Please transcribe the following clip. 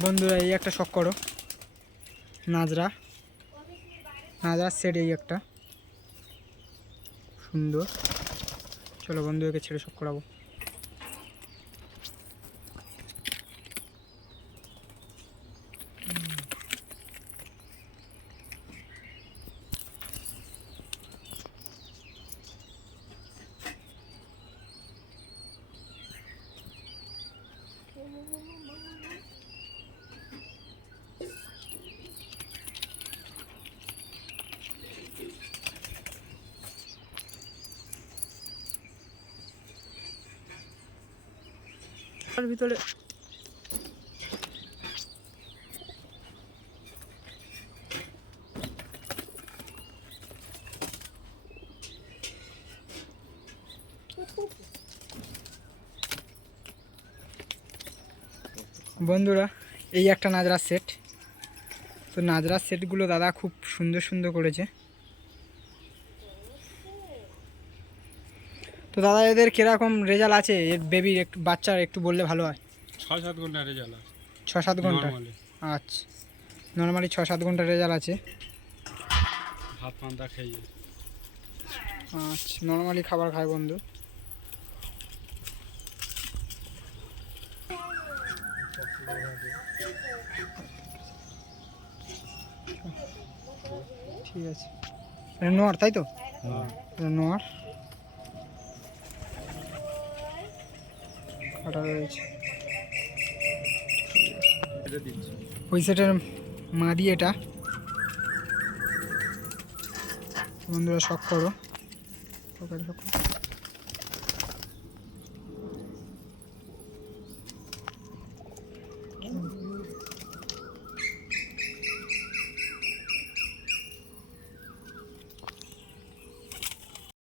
বন্ধুরা, এই একটা শখ করো। নাজরা। নাজরা সেট এই একটা। সুন্দর। চলো বন্ধু একে ছেড়ে শখ করাবো। তার ভিতরে। বন্ধুরা, এই একটা নাজরার সেট তো নাজরার সেটগুলো দাদা খুব সুন্দর সুন্দর করেছে। তো দাদা এদের কীরকম রেজাল্ট আছে? এর বেবির একটু বাচ্চার একটু বললে ভালো হয়। ছয় সাত ঘণ্টা রেজাল্ট ছ সাত ঘণ্টা? আচ্ছা। নর্মালি ছ সাত ঘণ্টা রেজাল্ট আছে। ভাত পান্তা খেয়ে আচ্ছা নর্মালি খাবার খায় বন্ধু। ঠিক আছে। নোয়ার তাই তো? এটা নোয়ার। ফাটা রয়েছে। ওই সেটের মাদি এটা। বন্ধুরা শখ করো। শখ। করো